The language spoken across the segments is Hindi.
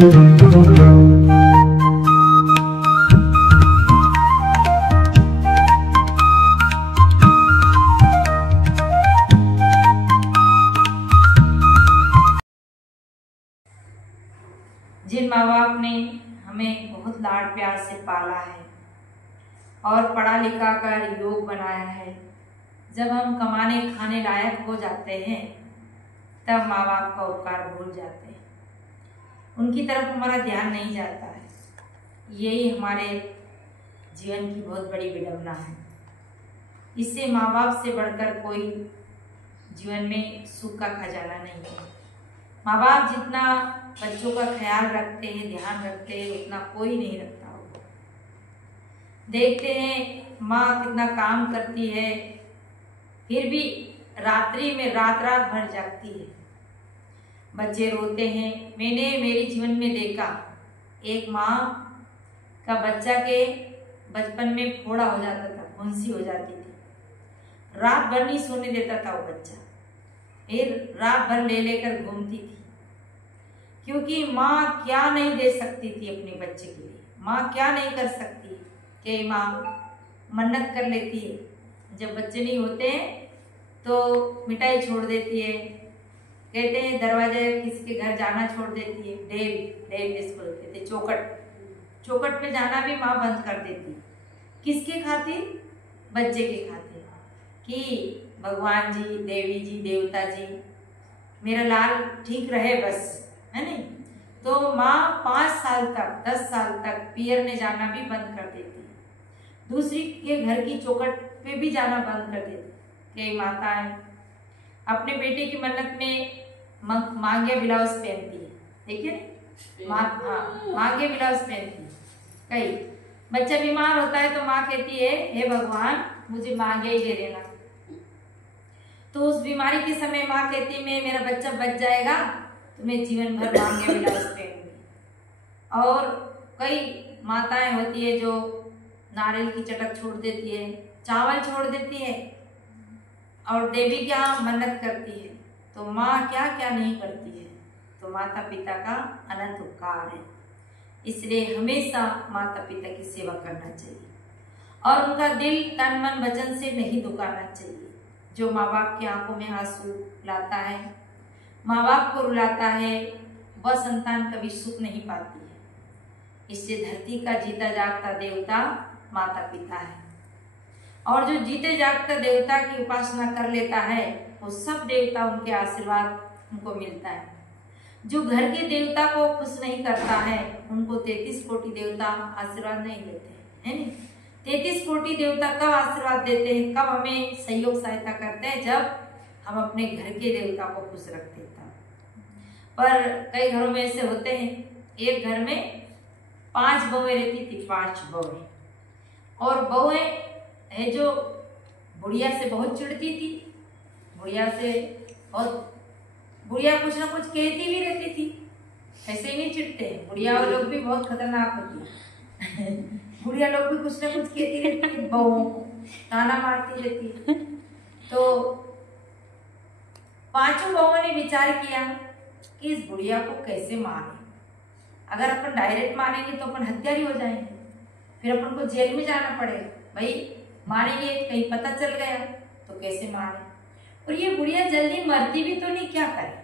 जिन माँ बाप ने हमें बहुत लाड प्यार से पाला है और पढ़ा लिखा कर योग बनाया है, जब हम कमाने खाने लायक हो जाते हैं तब माँ बाप का उपकार भूल जाते हैं, उनकी तरफ हमारा ध्यान नहीं जाता है। यही हमारे जीवन की बहुत बड़ी विडंबना है। इससे माँ बाप से बढ़कर कोई जीवन में सुख का खजाना नहीं है। माँ बाप जितना बच्चों का ख्याल रखते हैं, ध्यान रखते हैं, उतना कोई नहीं रखता होगा। देखते हैं माँ कितना काम करती है, फिर भी रात्रि में रात रात भर जागती है। बच्चे रोते हैं। मैंने मेरे जीवन में देखा, एक माँ का बच्चा के बचपन में फोड़ा हो जाता था, फुंसी हो जाती थी, रात भर नहीं सोने देता था वो बच्चा, फिर रात भर ले लेकर घूमती थी, क्योंकि माँ क्या नहीं दे सकती थी अपने बच्चे के लिए। माँ क्या नहीं कर सकती कि माँ मन्नत कर लेती है। जब बच्चे नहीं होते हैं तो मिठाई छोड़ देती है, कहते हैं दरवाजे किसी के घर जाना छोड़ देती है, डेल जिसको कहते हैं चौखट पे जाना भी माँ बंद कर देती है। किसके खातिर? बच्चे के खातिर, कि भगवान जी, देवी जी, देवता जी, मेरा लाल ठीक रहे बस, है नहीं। तो माँ 5 साल तक 10 साल तक पियर में जाना भी बंद कर देती है, दूसरी के घर की चौखट पे भी जाना बंद कर देती। कई माताएं अपने बेटे की मन्नत में मांगिया ब्लाउज पहनती है, देखिए मांगिया ब्लाउज पहनती है। कई बच्चा बीमार होता है तो माँ कहती है, हे भगवान मुझे मांगिया ही दे देना। तो उस बीमारी के समय माँ कहती है, मैं मेरा बच्चा बच जाएगा तो मैं जीवन भर मांगिया ब्लाउज पहनूंगी। और कई माताएं होती है जो नारियल की चटक छोड़ देती है, चावल छोड़ देती है और देवी की यहाँ मन्नत करती है। तो माँ क्या क्या नहीं करती है। तो माता पिता का अनंत उपकार है, इसलिए हमेशा माता पिता की सेवा करना चाहिए और उनका दिल तन मन वचन से नहीं दुखाना चाहिए। जो माँ बाप की आंखों में आंसू लाता है, माँ बाप को रुलाता है, वह संतान कभी सुख नहीं पाती है। इससे धरती का जीता जागता देवता माता पिता है, और जो जीते जागते देवता की उपासना कर लेता है वो सब देवता उनके आशीर्वाद उनको मिलता है। जो घर के देवता को खुश नहीं करता है उनको 33 कोटि देवता आशीर्वाद नहीं देते, है नहीं। 33 कोटि देवता कब आशीर्वाद देते हैं, कब हमें सहयोग सहायता करते हैं? जब हम अपने घर के देवता को खुश रखते हैं। पर कई घरों में ऐसे होते हैं, एक घर में 5 बहुएं रहती थी, 5 बहुएं, और बहुएं है जो बुढ़िया से बहुत चिढ़ती थी, बुढ़िया कुछ ना कुछ कहती भी रहती थी। ऐसे ही नहीं चिढ़ते हैं, बुढ़िया लोग भी बहुत खतरनाक होती है। बुढ़िया लोग भी कुछ ना कुछ कहती रहती है, बहुओं को ताना मारती रहती है। तो 5 बहुओं ने विचार किया कि इस बुढ़िया को कैसे मारे। अगर अपन डायरेक्ट मारेंगे तो अपन हत्यारी हो जाएंगे, फिर अपन को जेल में जाना पड़ेगा। भाई मारेंगे, कहीं पता चल गया तो कैसे मारे। और ये बुढ़िया जल्दी मरती भी तो नहीं, क्या करे,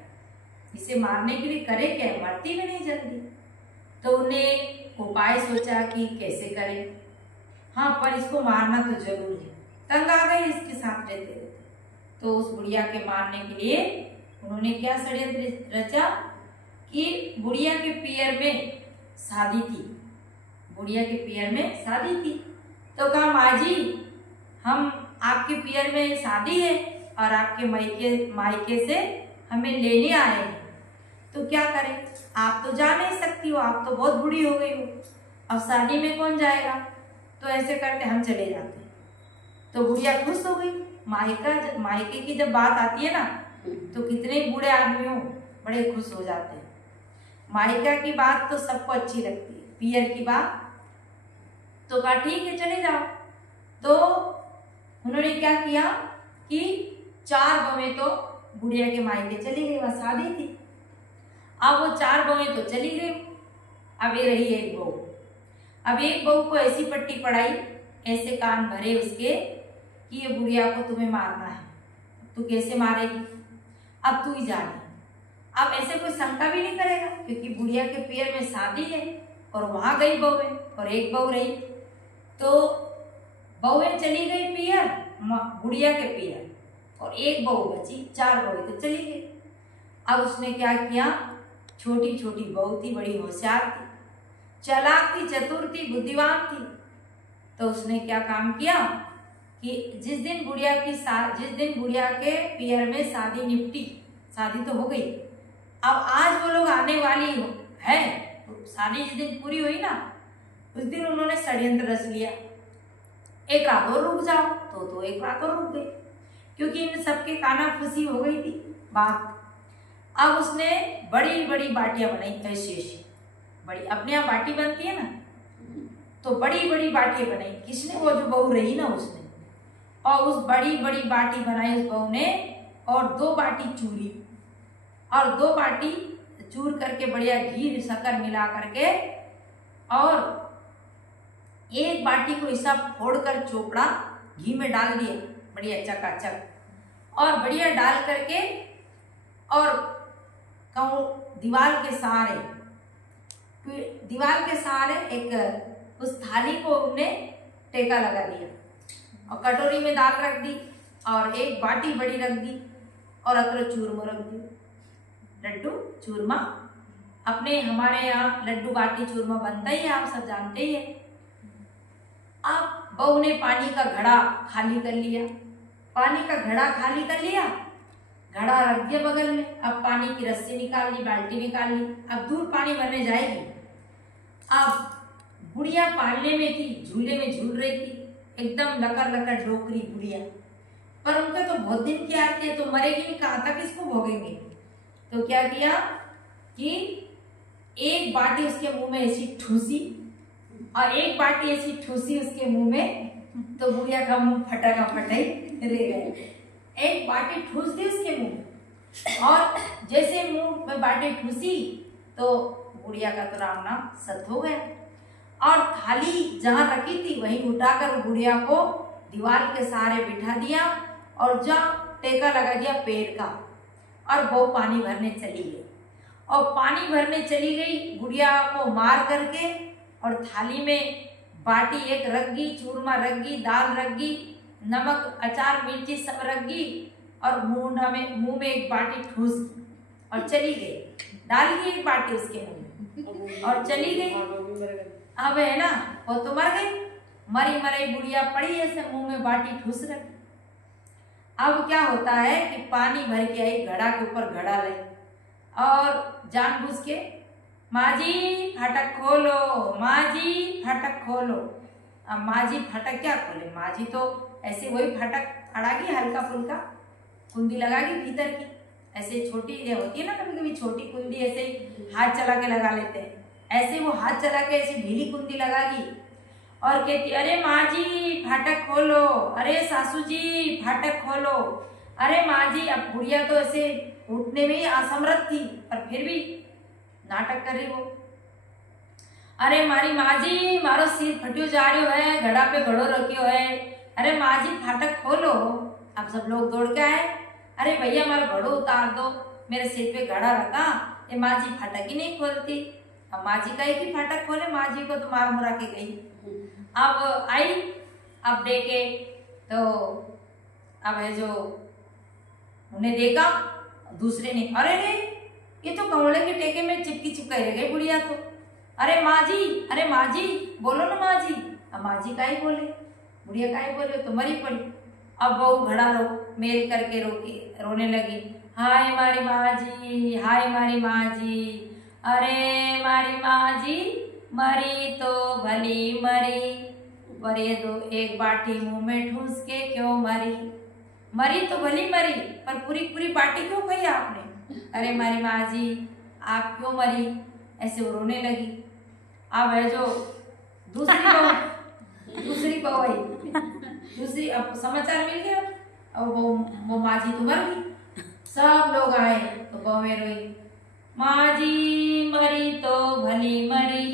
इसे मारने के लिए करे क्या, मरती भी नहीं जल्दी। तो उन्हें उपाय सोचा कि कैसे करें। हाँ, पर इसको मारना तो जरूरी है। तंग आ गए इसके साथ रहते रहते। तो उस बुढ़िया के मारने के लिए उन्होंने क्या षड्यंत्र रचा कि बुढ़िया के पियर में शादी थी, बुढ़िया के पियर में शादी थी। तो कहा, माँ जी हम आपके पियर में शादी है और आपके मायके से हमें लेने आए हैं, तो क्या करें, आप तो जा नहीं सकती हो, आप तो बहुत बूढ़ी हो गई हो, अब शादी में कौन जाएगा। तो ऐसे करते हम चले जाते। तो बुढ़िया खुश हो गई। मायके की जब बात आती है ना तो कितने बूढ़े आदमी हो बड़े खुश हो जाते हैं। मायका की बात तो सबको अच्छी लगती है, पियर की बात तो कहा ठीक है चले जाओ। तो उन्होंने क्या किया कि 4 बहनें तो बुढ़िया के मायके चली गई, वहां शादी थी। अब वो 4 बहनें तो चली गई, अब ये रही एक बहू। अब एक बहू को ऐसी पट्टी पड़ाई, ऐसे कान भरे उसके कि ये बुढ़िया को तुम्हें मारना है। तू कैसे मारेगी, अब तू ही जाने। अब ऐसे कोई शंका भी नहीं करेगा, क्योंकि बुढ़िया के पैर में शादी है और वहां गई बहू है और एक बहू रही। तो बहुएं चली गई पियर, बुढ़िया के पियर, और एक बहू बची, 4 बहू तो चली गई। अब उसने क्या किया, छोटी छोटी बहू थी, बड़ी होशियार थी, चालाक थी, चतुर थी, बुद्धिमान थी। तो उसने क्या काम किया कि जिस दिन बुढ़िया के पियर में शादी निपटी, शादी तो हो गई, अब आज वो लोग आने वाली है, तो शादी जिस दिन पूरी हुई ना, उस दिन उन्होंने षड्यंत्र रच लिया, एक रात और रुक जाओ, तो एक रात और रुक गई, क्योंकि इन सबके काना फुसी हो गई थी बात। अब उसने बड़ी बड़ी बाटियां बनाई, ऐसी बड़ी, अपने यहाँ बाटी बनती है ना, तो बड़ी बड़ी बाटियां बनाई। किसने, वो जो बहू रही ना उसने, और उस बड़ी बड़ी बाटी बनाई उस बहू ने, और 2 बाटी चूरी, और 2 बाटी चूर करके बढ़िया घी शक्कर मिला करके, और एक बाटी को ऐसा फोड़कर चोपड़ा घी में डाल दिया बढ़िया चकाचक, और बढ़िया डाल करके, और कहूँ दीवार के सहारे एक उस थाली को उन्होंने टेका लगा दिया, और कटोरी में दाल रख दी, और एक बाटी बड़ी रख दी, और अतर चूरमा रख दी, लड्डू चूरमा। अपने हमारे यहाँ लड्डू बाटी चूरमा बनता ही है, आप सब जानते ही है। अब बहू ने पानी का घड़ा खाली कर लिया, घड़ा रख दिया बगल में। अब पानी की रस्सी निकाल ली, बाल्टी निकाल ली, अब दूर पानी भरने जाएगी। अब बुढ़िया पालने में थी, झूले में झूल रही थी, एकदम लकर ढोकरी बुढ़िया, पर उनका तो बहुत दिन की आती है, तो मरेगी नहीं, कहाँ तक इसको भोगेंगे। तो क्या किया कि एक बाटी उसके मुंह में ऐसी ठूसी, और एक बाटी ऐसी ठूसी उसके मुंह में, तो बुढ़िया का मुंह फटाई रह गए। एक बाटी ठूस दी उसके मुंह, और जैसे मुंह में बाटी ठूसी तो बुढ़िया का तो राम नाम सत हो गया। और थाली जहां रखी थी वहीं उठाकर बुढ़िया को दीवार के सहारे बिठा दिया, और जहाँ टेका लगा दिया पैर का, और वो पानी भरने चली गई। और पानी भरने चली गई बुढ़िया को मार करके, और थाली में बाटी एक रख गी, चूरमा रख गी, दाल रख गी, नमक अचार मिर्ची सब रख गी, और मुंह में एक बाटी ठूस दी और चली गई। डाल दी एक बाटी उसके मुंह में और चली गई। अब है ना, वो तो मर गई, मरी बुढ़िया पड़ी ऐसे मुंह में बाटी ठूस रखी। अब क्या होता है कि पानी भर के आई, घड़ा के ऊपर घड़ा रही, और जानबूझ के माँ जी फाटक खोलो, माँ जी फाटक खोलो। अब माँ जी फाटक क्या खोले, माँ जी तो ऐसे वही फाटक अड़ागी, हल्का फुल्का कुंडी लगागी भीतर की, ऐसे छोटी ये होती है ना, कभी कभी छोटी कुंडी ऐसे हाथ चला के लगा लेते हैं, ऐसे वो हाथ चला के ऐसी ढीली कुंडी लगागी, और कहती अरे माँ जी फाटक खोलो, अरे सासू जी फाटक खोलो, अरे माँ जी। अब बुढ़िया तो ऐसे उठने में ही असमर्थ थी, पर फिर भी नाटक कर रही वो, अरे मारी माँ जी मारो सिर फटियो जा रही है, घड़ा पे घड़ो रखियो है, अरे माँ जी फाटक खोलो। अब सब लोग दौड़ के आए, अरे भैया हमारा घड़ो उतार दो, मेरे सिर पे घड़ा रखा, ये माँ जी फाटक ही नहीं खोलती। अब माँ जी कही कि फाटक खोले, माँ जी को तो मार मुरा के गई। अब आई, अब देखे तो अब है जो उन्हें देखा, दूसरे ने अरे रे ये तो कमले के टेके में चिपकी चिपकाई रह गई बुढ़िया तो, अरे माँ जी बोलो ना माँ जी। अब माँ जी काहे बोले, बुढ़िया काहे बोले, तो मरी पड़ी। अब बहू घड़ा मेल करके रोने लगी, हाय मारी माँ जी, हाय मारी माँ जी, अरे मारी माँ जी मरी तो भली मरी, पर ये दो एक बाटी मुंह में ठूस के क्यों मरी, मरी तो भली मरी पर पूरी बाटी क्यों खाई आपने, अरे मारी माँ जी आप क्यों मरी, ऐसे वो रोने लगी। अब है जो दूसरी बहू आई, दूसरी, अब समाचार मिल गया, और वो माँ जी तो मर गई। सब लोग आए तो बहुएं रोई, माँ जी मरी तो भली मरी,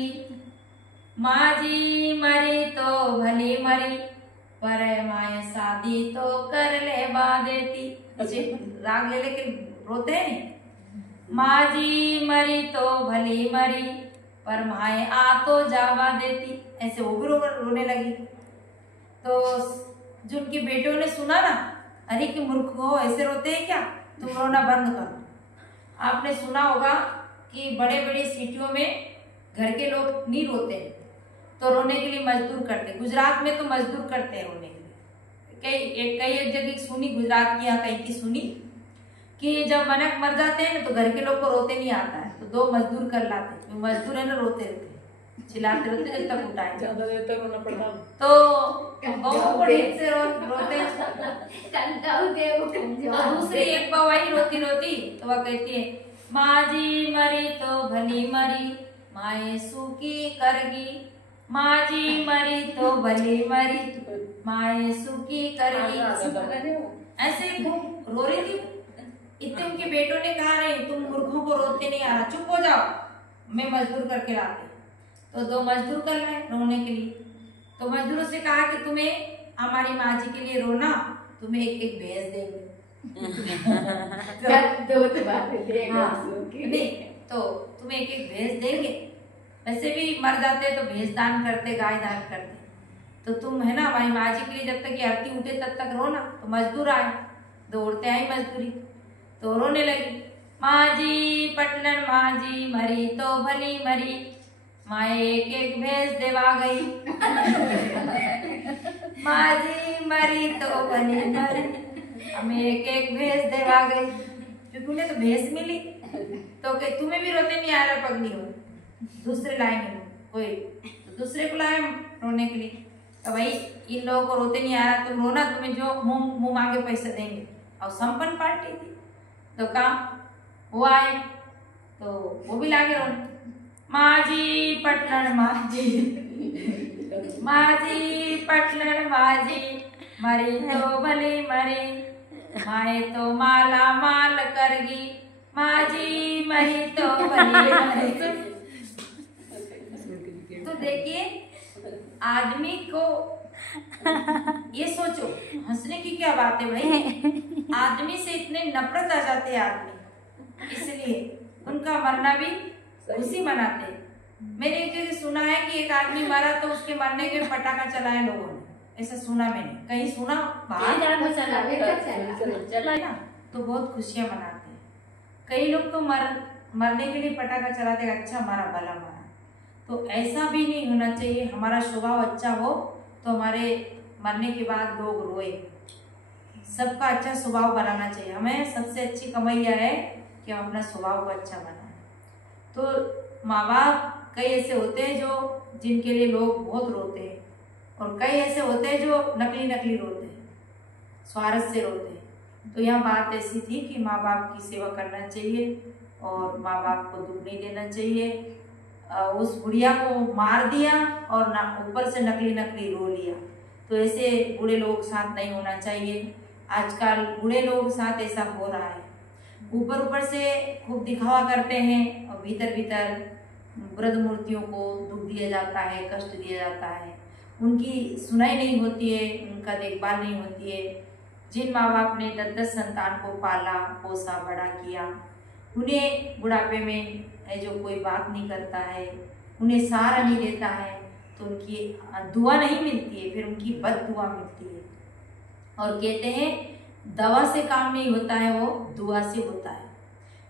माँ जी मरी तो भली मरी, पर माए शादी तो कर ले बा देती। राग ले लेके रोते हैं नहीं। माँ जी मरी तो भली मरी, पर माए आ तो जावा देती। ऐसे वो भी रोने लगी। तो जो उनके बेटों ने सुना ना, अरे कि मूर्ख हो, ऐसे रोते हैं क्या, तुम रोना बंद करो। आपने सुना होगा कि बड़े बड़े सिटियों में घर के लोग नहीं रोते, तो रोने के लिए मजदूर करते। गुजरात में तो मजदूर करते हैं रोने के लिए। कई एक जगह सुनी, गुजरात की या कहीं की सुनी कि जब मनक मर जाते हैं तो घर के लोग को रोते नहीं आता है, तो 2 मजदूर कर लाते। जो मजदूर है ना, रोते रहते, चिल्लाते रहते जब तक उठाए। ज्यादा देर तक रोना पड़ता तो बहू को ठीक से रोते। तो दूसरी एक बवाई रोती रोती तो वह कहती है, माँ जी मरी तो भली मरी, माए सुखी करगी। माँ जी मरी तो भली मरी, माए सुखी करगी। ऐसे खूब रो रही थी। इतने उनके बेटों ने कहा, नहीं तुम मूर्खों को रोते नहीं आ रहा, चुप हो जाओ, मैं मजदूर करके लाते। तो 2 मजदूर कर रहे रोने के लिए। तो मजदूरों से कहा कि तुम्हें हमारी माँ जी के लिए रोना, तुम्हें एक एक भैंस देंगे। नहीं तो तुम्हें एक एक भैंस देंगे। वैसे भी मर जाते तो भैंस दान करते, गाय दान करते। तो तुम है ना हमारी माँ जी के लिए जब तक ये आरती उठे तब तक रोना। तो मजदूर आए, 2 औरतें आई मजदूरी, तो रोने लगी। माँ जी पटलन माँ जी मरी तो भली मरी, माँ एक एक भैंस देवा गई। माँ जी मरी तो भली मरी, हमें एक एक भैंस देवा गई। क्योंकि उन्हें तो भैंस मिली। तो कि तुम्हें भी रोते नहीं आ रहा, पगली हो, दूसरे लाएंगे कोई, तो दूसरे को लाए रोने के लिए। तो भाई इन लोगों को रोते नहीं आ रहा, तुम रोना, तुम्हें जो मुंह मांगे पैसे देंगे। और संपन्न पार्टी थी, तो कहा वो आए तो वो भी लागे रोने। माँ जी पटलन माँ जी, माँ जी पटलन माँ जी मरी तो भली मरी, माए तो माला माल करगी। माँ जी मरी तो भली मरी। तो देखिए आदमी को ये सोचो, हंसने की क्या बात है भाई, आदमी से इतने नफरत आ जाते हैं आदमी, इसलिए उनका मरना भी खुशी मनाते हैं। मैंने एक जगह सुना है कि एक आदमी मरा तो उसके मरने के पटाखा चलाए लोगों ने, ऐसा सुना मैंने, कहीं सुना बाहर चला ना, तो बहुत खुशियां मनाते हैं। कई लोग तो मरने के लिए पटाखा चलाते हैं, अच्छा मरा भला मरा। तो ऐसा भी नहीं होना चाहिए। हमारा स्वभाव अच्छा हो तो हमारे मरने के बाद लोग रोए। सबका अच्छा स्वभाव बनाना चाहिए। हमें सबसे अच्छी कमाई यह है कि हम अपना स्वभाव को अच्छा बनाएं। तो माँ बाप कई ऐसे होते हैं जो जिनके लिए लोग बहुत रोते हैं, और कई ऐसे होते हैं जो नकली नकली रोते हैं, स्वार्थ से रोते हैं। तो यह बात ऐसी थी कि माँ बाप की सेवा करना चाहिए और माँ बाप को दुख नहीं देना चाहिए। उस बुढ़िया को मार दिया और ऊपर से नकली नकली रो लिया। तो ऐसे बूढ़े लोगों के साथ नहीं होना चाहिए। आजकल बूढ़े लोगों के साथ ऐसा हो रहा है, ऊपर ऊपर से खूब दिखावा करते हैं और भीतर भीतर वृद्ध मूर्तियों को दुख दिया जाता है, कष्ट दिया जाता है, उनकी सुनाई नहीं होती है, उनका देखभाल नहीं होती है। जिन माँ बाप ने 10-10 संतान को पाला पोसा बड़ा किया, उन्हें बुढ़ापे में है जो कोई बात नहीं करता है, उन्हें सहारा नहीं देता है, तो उनकी दुआ नहीं मिलती है, फिर उनकी बद दुआ मिलती है। और कहते हैं दवा से काम नहीं होता है, वो दुआ से होता है।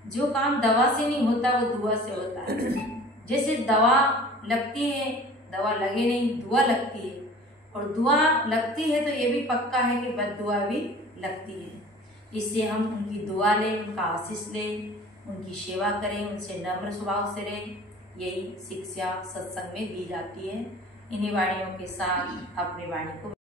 जो काम दवा से नहीं होता वो दुआ से होता है। जैसे दवा लगती है, दवा लगे नहीं, दुआ लगती है, और दुआ लगती है तो ये भी पक्का है कि बद दुआ भी लगती है। इससे हम उनकी दुआ लें, उनका आशीष लें, उनकी सेवा करें, उनसे नम्र स्वभाव से रहें। यही शिक्षा सत्संग में दी जाती है। इन्हीं वाणियों के साथ अपनी वाणी को